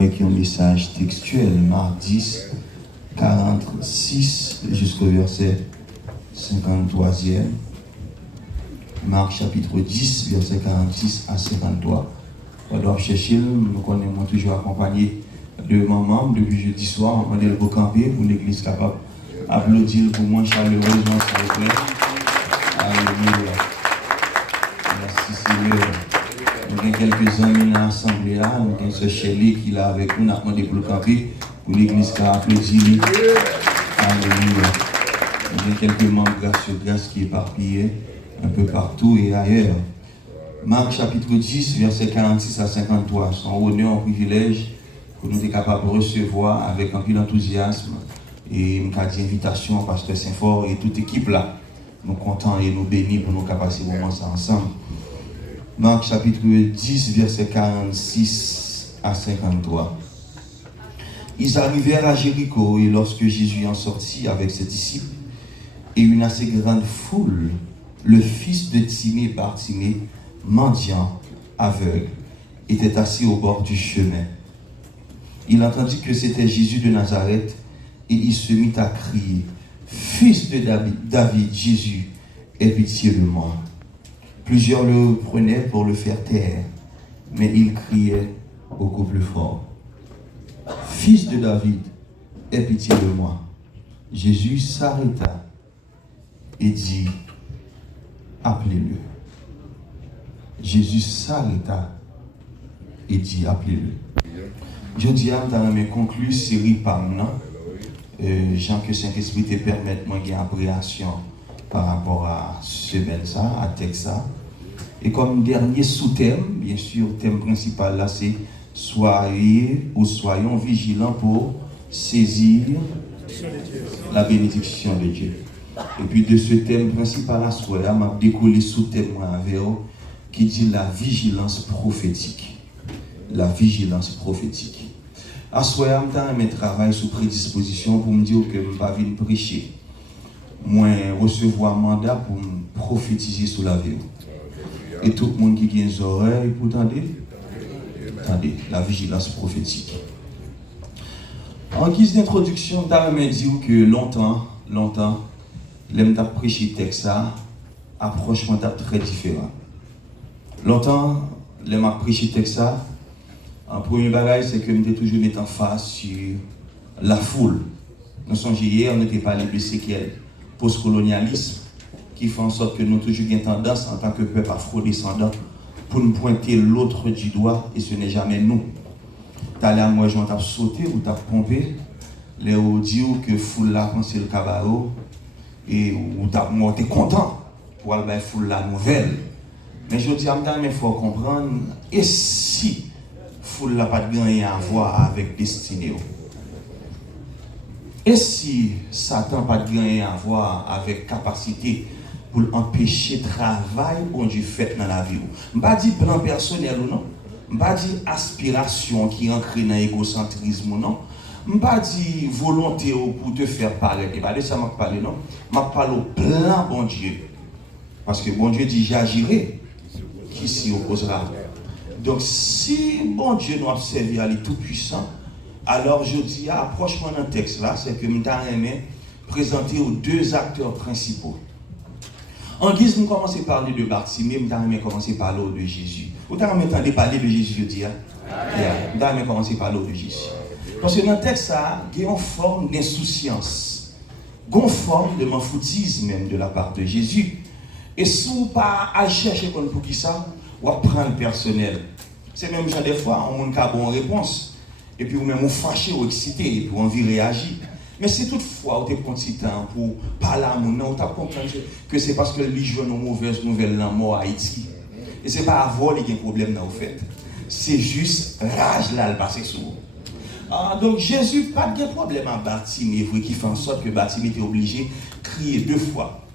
avec un message textuel, Marc 10, 46 jusqu'au verset 53e. Marc chapitre 10, verset 46 à 53. On doit chercher, nous connaissons toujours accompagné de mon membre depuis jeudi soir. On est le beau camper pour l'église capable d'applaudir pour moi chaleureusement, s'il vous plaît. Alléluia. Merci Seigneur. Nous avons quelques amis dans l'assemblée, nous avons ce Shelley qui est là avec nous, nous avons demandé pour le camper, pour l'église qui a applaudi. Alléluia. Nous avons quelques membres grâce qui est éparpillés un peu partout et ailleurs. Marc chapitre 10, verset 46 à 53, son honneur, un privilège que nous sommes capables de recevoir avec un peu d'enthousiasme et une carte d'invitation, Pasteur Saint-Fort et toute l'équipe là. Nous contents et nous bénis pour nous passer ce moment ensemble. Marc chapitre 10, verset 46 à 53. Ils arrivèrent à Jéricho et lorsque Jésus en sortit avec ses disciples et une assez grande foule, le fils de Timée, Bartimée, mendiant, aveugle, était assis au bord du chemin. Il entendit que c'était Jésus de Nazareth et il se mit à crier, « Fils de David, Jésus, aie pitié de moi. » Plusieurs le prenaient pour le faire taire, mais il criait beaucoup plus fort. « Fils de David, aie pitié de moi. » Jésus s'arrêta et dit, « Appelez-le. » Jésus s'arrêta et dit, « Appelez-le. » Je dis à vous conclure série par nous. Jean que Saint-Esprit te permette moi une appréhension par rapport à semaine ça, à texte ça. Et comme dernier sous-thème, bien sûr, le thème principal là, c'est soyez ou soyons vigilants pour saisir la bénédiction de Dieu. Et puis de ce thème principal là, je m'a décollé sous-thème avec vous qui dit la vigilance prophétique. La vigilance prophétique. À ce moment-là, je travaille sous prédisposition pour me dire que je ne vais pas venir prêcher. Moi, recevoir un mandat pour me prophétiser sur la vie. Et tout le monde qui a des oreilles, pour entendre, attendez, la vigilance prophétique. En guise d'introduction, je vais dire que longtemps, l'homme t'a prêché texte ça, approchement très différent. Longtemps, l'homme a prêché texte ça. En premier bagage, c'est que nous devons toujours mettre en face sur la foule. Nous sommes hier, on n'était pas les BCQL, post-colonialisme, qui fait en sorte que nous avons toujours une tendance en tant que peuple afro-descendant pour nous pointer l'autre du doigt et ce n'est jamais nous. T'as là, moi, j'en tape sauté ou tape pompé, les audios que foule là quand c'est le cabaret et ou tape moi, t'es content pour aller foule la nouvelle. Mais je dis à madame, il faut comprendre, et si foule n'a pas de gagner à voir avec destinée. Et si Satan n'a pas de gagner à voir avec capacité pour empêcher le travail qu'on Dieu fait dans la vie. Je ne vais pas dire plan personnel ou non. Je ne vais pas dire aspiration qui ancrée dans l'égocentrisme ou non. Je ne vais pas dire volonté pour te faire paraître. Je ne vais pas dire ça, je ne parle non. Je parle au plan bon Dieu. Parce que bon Dieu dit j'agirai. Qui s'y opposera? Donc, si bon Dieu nous a servi à tout-puissant, alors je dis, approchement dans le texte là, c'est que nous avons présenter aux deux acteurs principaux. En guise, nous commençons à parler de Bartimée, nous avons commencé à parler de Jésus. Vous avez entendu parler de Jésus, je dis, nous avons commencé à parler de Jésus. Parce que dans le texte là, il y a une forme d'insouciance, une forme de manfoutisme même de la part de Jésus. Et si vous pas à chercher pour qui ça, ou à prendre personnel. C'est même genre des fois, on a une bonne réponse. Et puis, ou même on fâché ou excité, et puis on envie réagir. Mais si toutefois, vous êtes content pour parler à mon nom, vous comprenez que c'est parce que lui joue une mauvaise nouvelle dans mort à Haïti. Et ce n'est pas avoir les problèmes dans le fait. C'est juste rage là, le passé sur vous. Donc Jésus, pas de problème à Bartimée, qui fait en sorte que Bartimée était obligé de crier deux fois.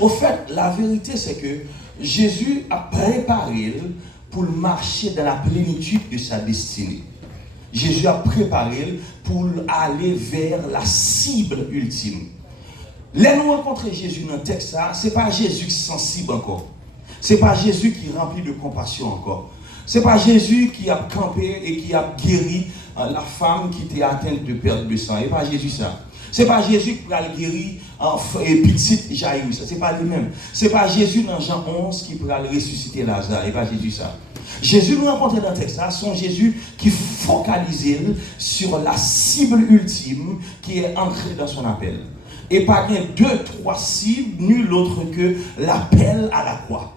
Au fait, la vérité, c'est que Jésus a préparé pour marcher dans la plénitude de sa destinée. Jésus a préparé pour aller vers la cible ultime. Là, nous rencontrons Jésus dans le texte, ce n'est pas Jésus sensible encore. Ce n'est pas Jésus qui est rempli de compassion encore. Ce n'est pas Jésus qui a campé et qui a guéri la femme qui était atteinte de perte de sang. Et pas Jésus ça. C'est pas Jésus qui va le guérir et petite Jairus. C'est pas lui-même. C'est pas Jésus dans Jean 11 qui pourra le ressusciter Lazare. Et pas Jésus ça. Jésus nous rencontre dans le texte là, son Jésus qui focalise sur la cible ultime qui est ancrée dans son appel. Et pas bien 2-3 cibles, nul autre que l'appel à la croix,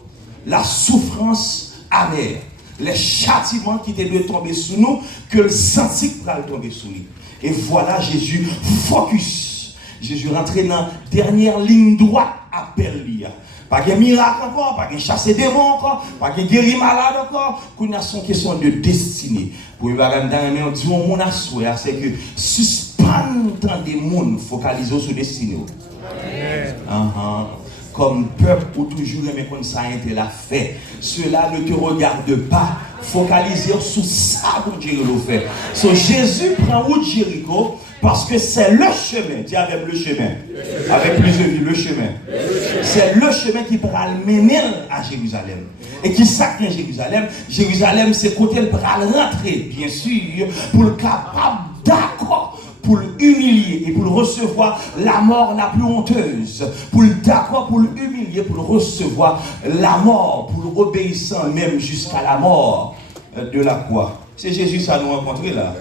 la souffrance amère, les châtiments qui étaient de tomber sur nous, que le senti va tomber sur nous. Et voilà Jésus focus. Jésus rentré dans la dernière ligne droite, appel l'IA. Pas de miracle encore, pas de chasser démons encore, pas de guérir malade encore. Qu'on a son question de destinée. Pour on dit mon assoir, c'est que suspendre des mondes focalisés sur destinée. Comme peuple ou toujours mais comme ça a été la fait. Cela ne te regarde pas. Focaliser sur ça que Dieu le fait. So, Jésus prend route Jéricho parce que c'est le chemin. Dis avec le chemin. Avec plus de vie, le chemin. C'est le chemin qui pourra le mener à Jérusalem. Et qui sacre Jérusalem. Jérusalem, c'est côté le pourra rentrer, bien sûr, pour le capable d'accord. Pour l'humilier et pour le recevoir la mort la plus honteuse, pour le d'accord, pour l'humilier, pour le recevoir la mort, pour l'obéissant même jusqu'à la mort de la croix. C'est Jésus ça nous rencontrer là.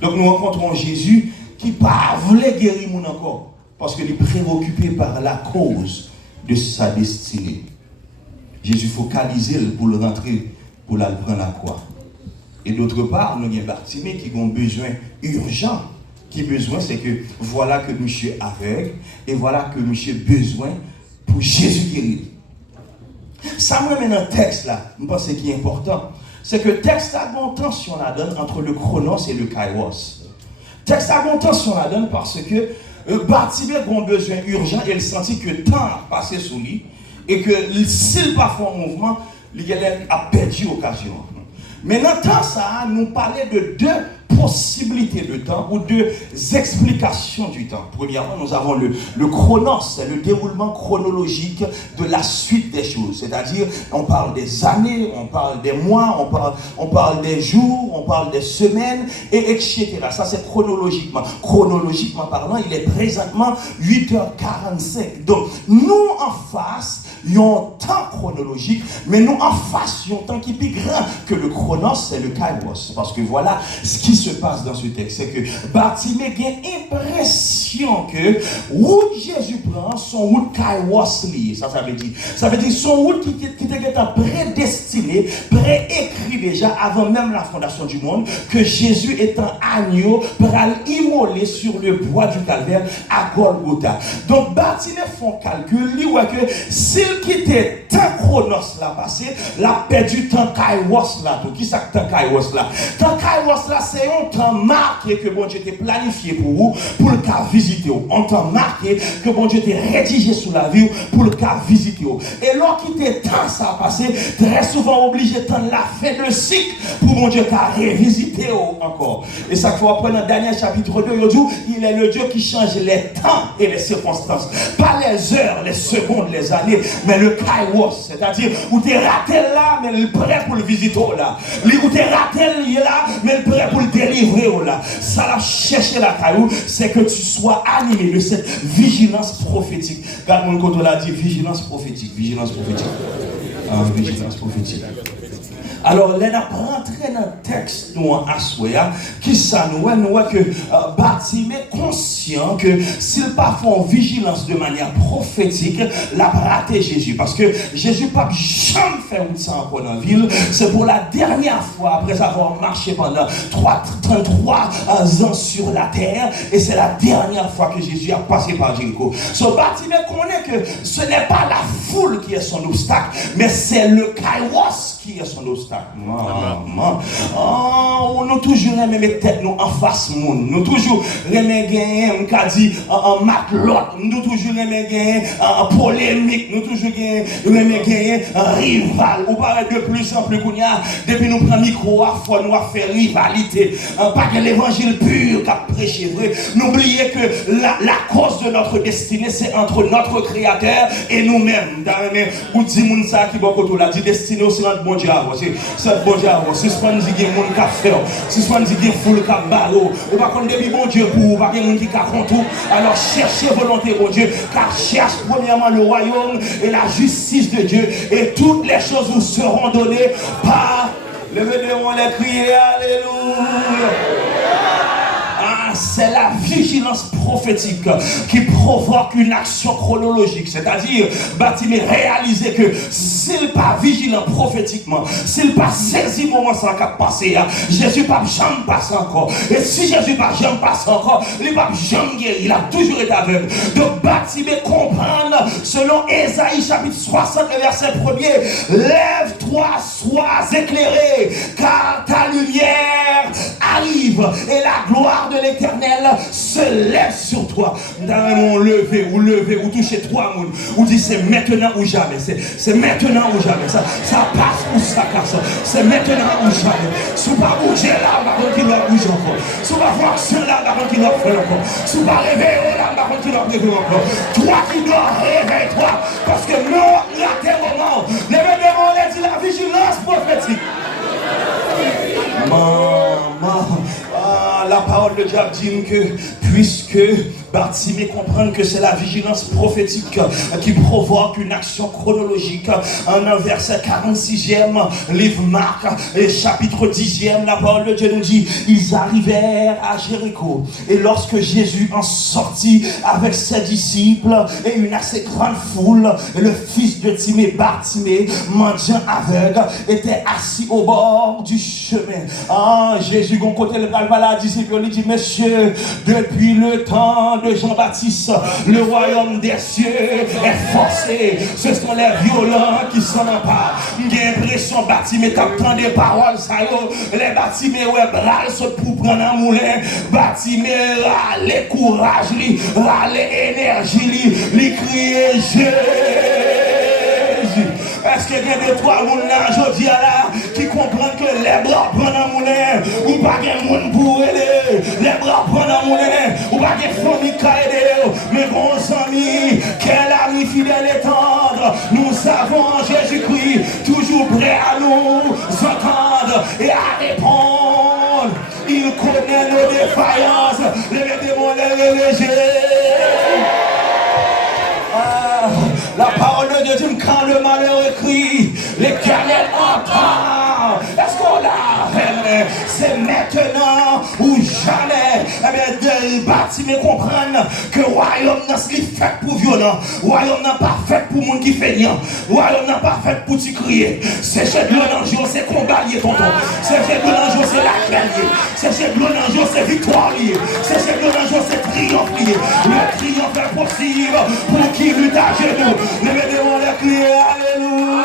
Donc nous rencontrons Jésus qui pas voulait guérir mon encore parce qu'il est préoccupé par la cause de sa destinée. Jésus focalisé pour le rentrer, pour la prendre la croix. Et d'autre part, nous avons Bartimée qui ont besoin urgent. Qui besoin, c'est que voilà que monsieur aveugle et voilà que monsieur besoin pour Jésus guérir. Ça me met dans le texte là, je pense que qui est important, c'est que le texte a une tension la donne entre le chronos et le kairos. Le texte a une tension la donne parce que Bartimée a un besoin urgent et il sentit que le temps a passé sous lui et que s'il pas fait un mouvement, il a perdu l'occasion. Mais dans le temps, ça, nous parlait de deux possibilités de temps ou deux explications du temps. Premièrement, nous avons le chronos, c'est le déroulement chronologique de la suite des choses. C'est-à-dire, on parle des années, on parle des mois, on parle des jours, on parle des semaines, et etc. Ça, c'est chronologiquement. Chronologiquement parlant, il est présentement 8h45. Donc, nous en face, il y a un temps chronologique, mais nous en face, il y a un temps qui est plus grand que le chronos, c'est le kairos. Parce que voilà, ce qui se passe dans ce texte, c'est que Bartimée a l'impression que route Jésus prend, son route kairos lié. Ça veut dire. Ça veut dire son route qui était prédestiné, préécrit déjà avant même la fondation du monde, que Jésus est un agneau pour aller immoler sur le bois du calvaire à Golgotha. Donc Bartimée font calcul, lui voit que s'il quittait temps chronos là passé, la perdu temps kairos là. Qui ça que temps kairos là? Temps kairos là, c'est un temps marqué que bon Dieu t'a planifié pour vous, pour le cas visiter. Un temps marqué que bon Dieu t'a rédigé sous la vie pour le cas visiter. Et lorsqu'il était temps ça passé, très souvent obligé de la fin de cycle pour bon Dieu t'a révisité encore. Et ça qu'il faut apprendre dans Daniel chapitre 2, il est le Dieu qui change les temps et les circonstances. Pas les heures, les secondes, les années, mais le kairos, c'est-à-dire où tu es raté là, mais il est prêt pour le visiter là. Où tu es raté là, mais il est prêt pour le délivrer là. Ça l'a cherché la caillou, c'est que tu sois animé de cette vigilance prophétique. Regarde mon côté là dit vigilance prophétique, vigilance prophétique. Vigilance prophétique. Alors, là, on rentré dans le texte, nous, en Assoya, qui ça nous voit que Bartimée conscient que s'il pas fait vigilance de manière prophétique, l'a raté Jésus. Parce que Jésus n'a pas jamais fait ça encore dans la ville. C'est pour la dernière fois, après avoir marché pendant 33 ans sur la terre, et c'est la dernière fois que Jésus a passé par Jéricho. So, Bartimée connaît que ce n'est pas la foule qui est son obstacle, mais c'est le kairos qui est son obstacle. Nous toujours aimons mettre tête nous en face monde. Nous toujours aimons gagner en maclotte. Nous toujours aimons gagner en polémique. Nous toujours aimons gagner en rival. Ou paraît de plus en plus qu'on y a depuis nous prenons micro à fois nous faire rivalité. Pas que l'évangile pur qu'a prêché vrai. N'oubliez que la cause de notre destinée c'est entre notre créateur et nous-mêmes. Ou dit moun ça qui beaucoup la dit destinée aussi notre bon Dieu avant. C'est bon Dieu avant. Si ce n'est pas nous qui avons faire, si ce n'est pas nous qui avons foule qui ballot, ou pas qu'on débit bon Dieu pour, ou pas qu'il y a qui font tout, alors cherchez volonté bon Dieu, car cherche premièrement le royaume et la justice de Dieu, et toutes les choses vous seront données par le on les crier alléluia. C'est la vigilance prophétique qui provoque une action chronologique, c'est-à-dire Bartimée réaliser que s'il pas vigilant prophétiquement, s'il pas saisi le moment sans qu'il passé, Jésus pas jamais passé encore. Et si Jésus pas jamais passé encore, il pas jamais guéri, il a toujours été aveugle. Donc Bartimée comprendre selon Ésaïe chapitre 60 verset 1er, lève-toi, sois éclairé, car ta lumière arrive et la gloire de l'Éternel se lève sur toi. Dans lever ou toucher trois monde, ou dit c'est maintenant ou jamais, c'est maintenant ou jamais, ça passe ou ça casse, c'est maintenant ou jamais. Si pas bouger là, par contre il doit bouger encore. Si pas voir là, par contre il doit faire encore. Si pas réveiller là, par contre il doit réveiller encore. Toi qui dois réveiller-toi, parce que nous, il y a des moments, les moments, on dit la vigilance prophétique. Maman, la parole de Dieu dit que puisque Bartimée comprend que c'est la vigilance prophétique qui provoque une action chronologique, en un verset 46e, livre Marc, chapitre 10e, la parole de Dieu nous dit, ils arrivèrent à Jéricho, et lorsque Jésus en sortit avec ses disciples et une assez grande foule, le fils de Timée, Bartimée, mendiant aveugle, était assis au bord du chemin. Jésus, gon côté le la disciple, lui dit, messieurs, depuis le temps de Jean-Baptiste, le royaume des cieux est forcé. Ce sont les violents qui s'en emparent. J'ai l'impression Bartimée t'entend des paroles, ça y est, les Bartimée ouais bras se pour prendre un moulin. Bartimée râle courage, râle énergie, lui crier Jésus. Est-ce qu'il y a des trois mouns là, je dis là, qui comprennent que les bras prennent un moulin, ou pas de monde pour aider, les bras prennent un moulin, ou pas de famille qui aider, mes bons amis, quel ami fidèle et tendre, nous avons Jésus-Christ, toujours prêt à nous entendre et à répondre. Il connaît nos défaillances, les démons, les légers. La parole de Dieu dit quand le malheur écrit, l'Éternel entend. Est-ce qu'on l'a? C'est maintenant ou jamais. Eh bien, Bartimée comprendre que le royaume n'est pas fait pour violent. Le royaume n'est pas fait pour monde qui fait rien. Le royaume n'est pas fait pour t'y crier. C'est chez de l'ange, c'est combat lié, tonton. C'est chez de l'ange, c'est la guerre liée. C'est chez de l'ange, c'est victoire liée. C'est chez de l'ange, c'est triomphe lié. Le triomphe est possible pour qui lutte à genoux. Levez-moi les crier, alléluia.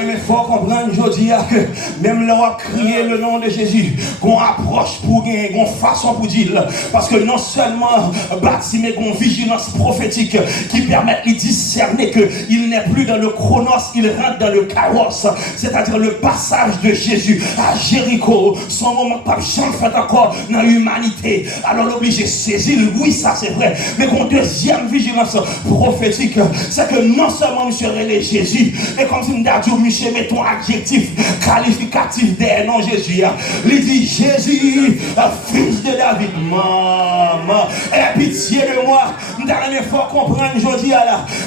Il faut comprendre aujourd'hui que même là on a crié le nom de Jésus, qu'on approche pour gagner, qu'on façon pour dire, parce que non seulement Bartimée une vigilance prophétique qui permet de discerner qu'il n'est plus dans le chronos, il rentre dans le kairos, c'est-à-dire le passage de Jésus à Jéricho, son moment pas jamais fait encore dans l'humanité. Alors l'obligé saisir, oui ça c'est vrai, mais une deuxième vigilance prophétique, c'est que non seulement nous serons les Jésus, mais comme si nous Michel, met ton adjectif qualificatif des noms Jésus. Il dit Jésus, fils de David, maman, aie pitié de moi. Il faut comprendre aujourd'hui,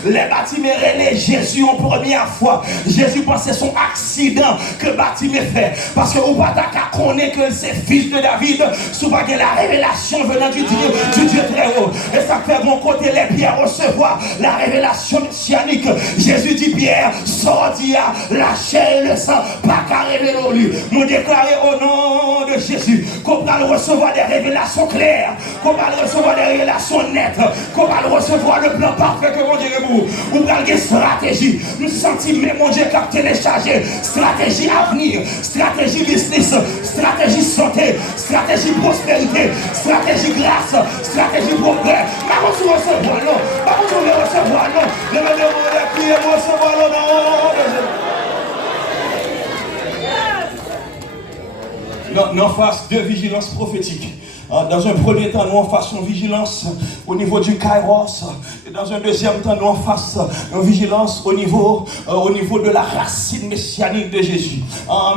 les Bartimée les Jésus en première fois. Jésus pensait son accident que Bartimée fait. Parce que vous ne pouvez pas connaître que c'est fils de David, souvent que la révélation venant du Dieu très haut. Et ça fait mon côté les pierres recevoir la révélation messianique. Jésus dit Pierre, sortis la chair et le sang, pas qu'à révéler lui. Nous déclarer au nom de Jésus qu'on va recevoir des révélations claires, qu'on va recevoir des révélations nettes, qu'on va recevoir le plan parfait que mon Dieu est pour. Nous avons une stratégie. Nous sentons même mon Dieu qui a téléchargé. Stratégie avenir, stratégie business, stratégie santé, stratégie prospérité, stratégie grâce, stratégie progrès. Par contre, nous recevons non. Par contre, nous recevons non. Je me demande à qui nous recevons le nom de Jésus. Nous en face de vigilance prophétique. Dans un premier temps, nous en faisons vigilance au niveau du kairos. Dans un deuxième temps, nous en face une vigilance au niveau de la racine messianique de Jésus.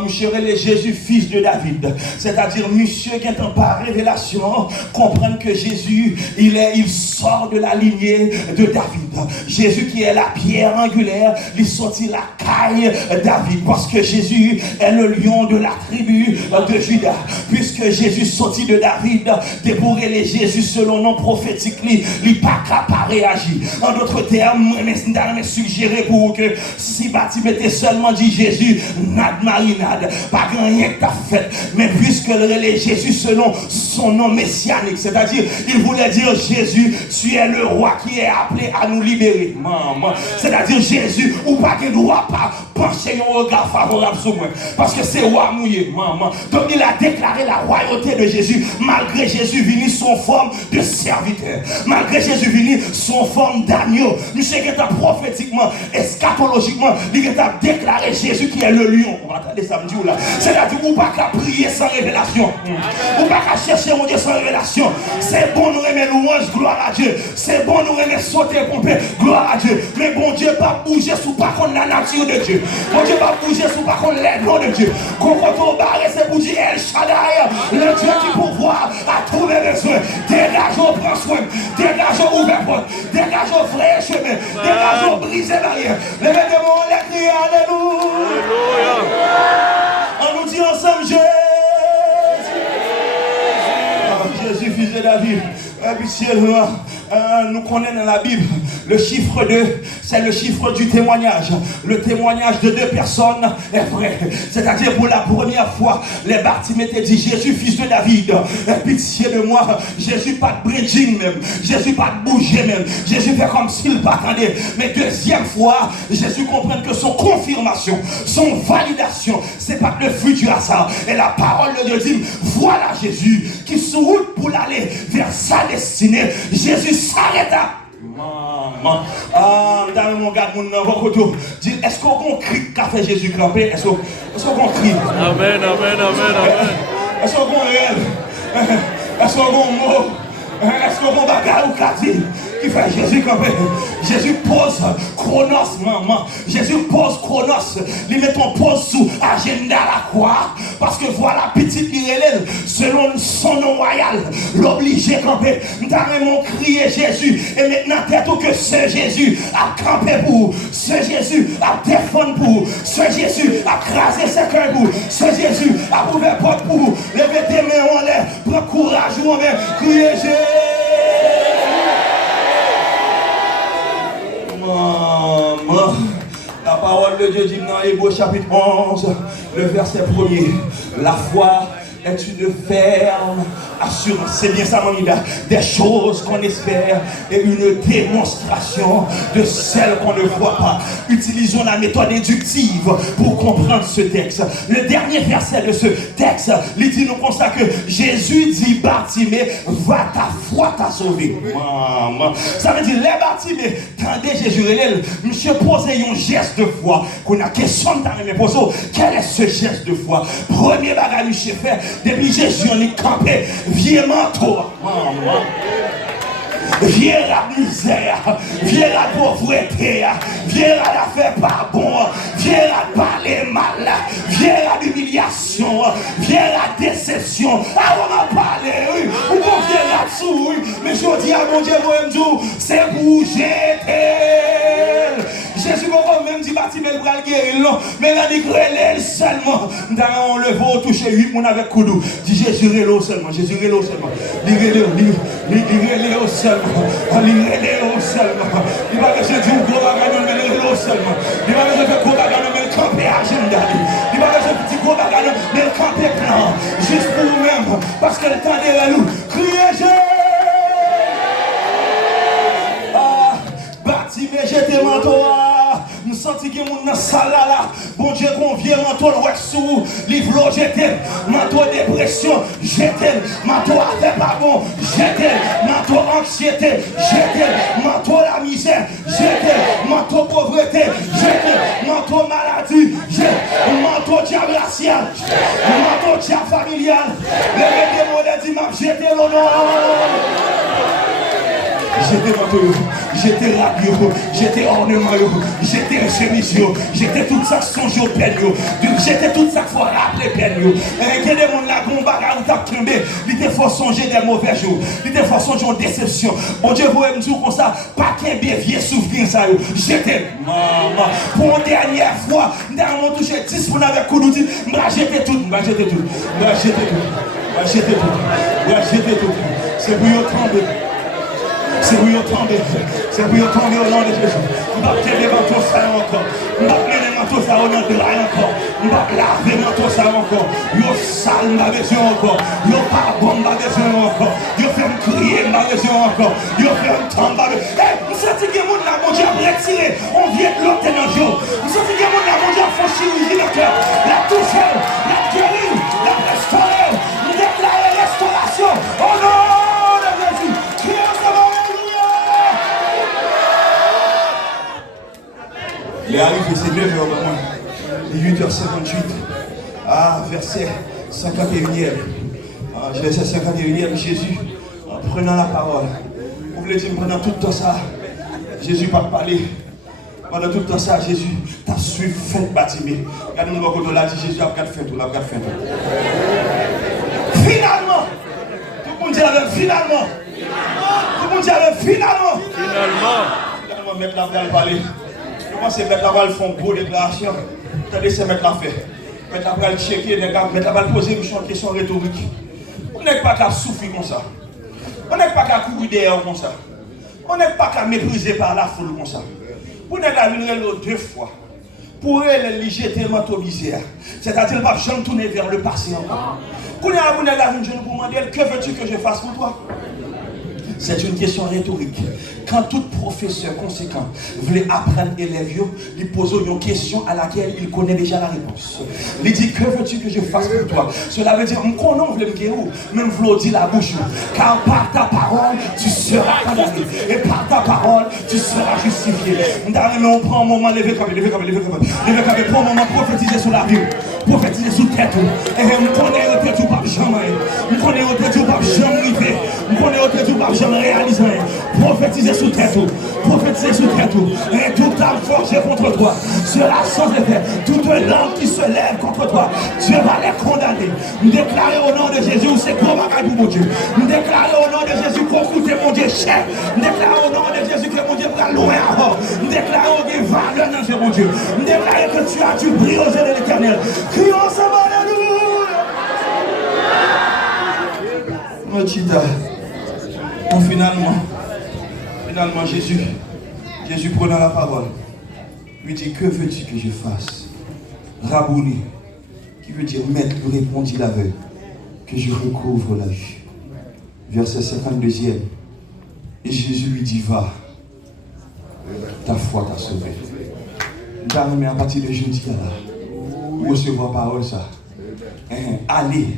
Monsieur est Jésus, fils de David. C'est-à-dire, monsieur qui est en par révélation, comprendre que Jésus, il sort de la lignée de David. Jésus qui est la pierre angulaire, il sortit la caille David. Parce que Jésus est le lion de la tribu de Juda. Puisque Jésus sortit de David, débourrer les Jésus selon nom prophétique, il pas capable de réagir. En d'autres termes, je suggérer pour que si Baptiste était seulement dit Jésus, nad marinade, pas rien que t'as fait, mais puisque le relais Jésus selon son nom messianique, c'est-à-dire, il voulait dire Jésus, tu es le roi qui est appelé à nous libérer. Maman, c'est-à-dire Jésus, ou pas qu'il ne doit pas pencher un regard favorable sur moi, parce que c'est roi mouillé, maman. Donc il a déclaré la royauté de Jésus, malgré Jésus venu sous forme de serviteur, malgré Jésus venu sous forme d'agneau. Monsieur qui est prophétiquement, eschatologiquement, il a déclaré Jésus qui est le lion. Attendez ça me dit là. C'est-à-dire ou pas qu'à prier sans révélation, ou pas qu'à chercher mon Dieu sans révélation. C'est bon nous remettre louange, gloire à Dieu. C'est bon nous remettre sauter, pomper, gloire à Dieu. Mais bon Dieu pas bouger sous par contre la nature de Dieu. Bon Dieu pas bouger sous par contre les noms de Dieu. Quand on barre, c'est pour dire El Shaddai, le Dieu qui pourvoit à tous les besoins. Dégageons, prends soin, dégageons, ouvert porte, dégageons, frère chemin, dégageons, briser barrière. Levez-moi, les crier, alléluia. On nous dit ensemble, Jésus, fils de David. Nous connaissons dans la Bible le chiffre 2, c'est le chiffre du témoignage. Le témoignage de deux personnes est vrai. C'est-à-dire pour la première fois, les Bartimée dit Jésus, fils de David, pitié de moi. Jésus pas de bridging même. Jésus pas de bouger même. Jésus fait comme s'il pas attendait. Mais deuxième fois, Jésus comprend que son confirmation, son validation, c'est pas le futur à ça. Et la parole de Dieu dit, voilà Jésus qui se route pour aller vers sa destinée. Jésus s'arrêta. Maman, dans mon gars, mon côté, dit est-ce qu'on crie qu'a fait Jésus camper? Est-ce qu'on crie? Amen, amen, amen, amen. Est-ce qu'on rêve? Est-ce qu'on mot? Est-ce qu'on bagarre ou qu'a dit? Qui fait Jésus camper? Jésus pose chronos, maman. Jésus pose chronos. Il met ton pose sous agenda la croix. Parce que voilà, petite Irélène, selon son nom royal, l'obligé camper. Nous avons crié Jésus. Et maintenant, t'es tout que ce Jésus a campé pour. Ce Jésus a défendu pour. Ce Jésus a crasé ses cœurs pour. Ce Jésus a ouvert porte pour. Levez tes mains en l'air. Prends courage ou en main. Criez Jésus. La parole de Dieu dit dans Hébreux chapitre 11, le verset 1er, la foi est une ferme assurance. C'est bien ça, mon ida. Des choses qu'on espère et une démonstration de celles qu'on ne voit pas. Utilisons la méthode inductive pour comprendre ce texte. Le dernier verset de ce texte, il dit nous comme ça que Jésus dit Bartimée, va ta foi t'a sauvé. Ça veut dire les Bartimée, tendez Jésus, monsieur posez un geste de foi. Qu'on a question de ta poser. Quel est ce geste de foi? Premier bagage, monsieur fait. Depuis Jésus, on est campé, viens manteau, viens la misère, viens la pauvreté, viens la faire pas bon, viens la parler mal, viens la l'humiliation, viens la déception. Ah, on va parler, oui, ou on vient là-dessous, oui, mais je dis à mon Dieu, c'est bouger. Jésus va même dit Bartimée le bras guérir, non, mais là, il crée seulement. Dans le veau touché 8 mon avec coudou. Dit Jésus rélo seulement, Jésus rélo seulement. Il rélo seulement. Il rélo seulement. Il va que je dis gros bagage, mais il rélo seulement. Il va que je fais gros bagage, mais il camper agenda. Il va que je dis gros bagage, mais il camper plan. Juste pour vous-même, parce que le temps est nous. Criez Jésus. Bartimée, j'étais manteau. Nous sentons que nous dans salle là. Bon Dieu, qu'on vient manteau le sous. Livre, j'étais. Manteau dépression, j'étais. Manteau affaire pas bon, j'étais. Manteau anxiété, j'étais. Manteau la misère, j'étais. Manteau pauvreté, j'étais. Manteau maladie, j'étais. Manteau diable racial, manteau diable familial. Les démons les dimanches, j'étais l'honneur. j'étais manteau, j'étais radio, j'étais ornement, j'étais chemise, j'étais tout ça songe au peine, j'étais tout ça faut rappeler peine. Il y a des gens là qui ont bagarre ou t'as tombé, il te faut songer des mauvais jours, il te faut songer aux déceptions. Bon Dieu, vous me dire comme ça, pas qu'un bien vieux souvenir ça. J'étais maman, pour une dernière fois, dans mon touché 10 pour avec coup d'outil, j'étais tout, j'étais tout, j'étais tout, j'étais tout, j'étais tout. C'est pour y tomber. C'est pour y tomber. C'est pour y tomber au nom de Jésus. Je ne vais pas te manteau ça encore. Je ne vais pas te manteau ça au nom de là encore. Je ne vais pas laver manteau ça encore. Yo sale ma maison encore. Yo pas bon ma maison encore. Yo fait me crier ma maison encore. Yo fait me tomber ma maison. Eh, vous sentez que mon là, mon Dieu a retiré. On vient de l'autre dans le jour. Vous sentez que mon là, mon Dieu a fait chirurgie dans le cœur. La touche, la guérir, la restaurer. Nous déclarer restauration. Oh non! Il est arrivé, c'est 9h au moins. 8h58. Ah, verset 51e. Verset 51e, Jésus, en prenant la parole. Vous voulez dire, pendant tout le temps ça, Jésus pas parlé. Pendant tout le temps ça, Jésus t'a suivi fait bâtiment. Regardez-nous quand on l'a dit, Jésus a fait tout, Finalement, tout le monde dit avec finalement. Tout le monde dit avec finalement. Finalement, mettre la voix parler. Comment c'est mettre la balle font beau déclaration? Attendez, c'est mettre la fait. Mettre la balle checker, mettre la balle poser une question rhétorique. On n'est pas qu'à souffrir comme ça. On n'est pas qu'à courir derrière comme ça. On n'est pas qu'à mépriser par la foule comme ça. Vous n'êtes pas venu deux fois. Pour elle, elle jeter manteau misère. C'est-à-dire, pas jamais tourner vers le passé encore. Vous n'êtes pas venu pour demander, que veux-tu que je fasse pour toi? C'est une question rhétorique. Quand tout professeur conséquent voulait apprendre élève, il pose une question à laquelle il connaît déjà la réponse. Il dit, que veux-tu que je fasse pour toi? Cela veut dire, qu'on en veut me guérir, même vous dit la bouche. Car par ta parole, tu seras condamné. Et par ta parole, tu seras justifié. Mais on prend un moment, lever comme prend un moment, prophétiser sur la vie. Prophétiser sous tête. Et on connaît au tête ou pas jamais. On connaît au tête ou pas jamais arrivé. On connaît au tête ou pas jamais réalisé. Prophétiser sous tête. Prophétiser sous tête. Et toute âme forgée contre toi sera sans effet. Toute langue qui se lève contre toi, Dieu va les condamner. Nous déclarons au nom de Jésus, c'est gros bagaille pour mon Dieu. Nous déclarons au nom de Jésus qu'on coûte mon Dieu cher. Nous déclarons au nom de Jésus que mon Dieu va loin avant. Nous déclarons des valeurs dans mon Dieu. Nous déclarons que tu as du bris aux yeux de l'Éternel. Crions ensemble, alléluia. Finalement, Jésus prenant la parole, lui dit, que veux-tu que je fasse? Rabouni, qui veut dire maître, lui répondit l'aveugle, que je recouvre la vue. Verset 52e. Et Jésus lui dit, va, ta foi t'a sauvé. Mais à partir de jeudi, là, recevoir parole ça. Allez,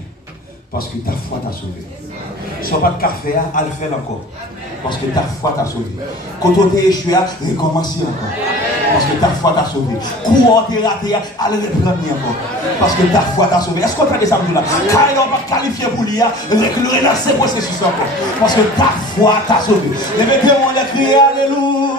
parce que ta foi t'a sauvé. Soit pas de café, à le faire encore. Parce que ta foi t'a sauvé. Quand tu t'es échoué, recommencer encore. Parce que ta foi t'a sauvé. Cours t'es raté, à le reprendre encore. Parce que ta foi t'a sauvé. Est-ce qu'on a des amis là? Quand on va qualifier pour l'IA, relancer le processus encore. Parce que ta foi t'a sauvé. Les mettez-moi les crier, alléluia.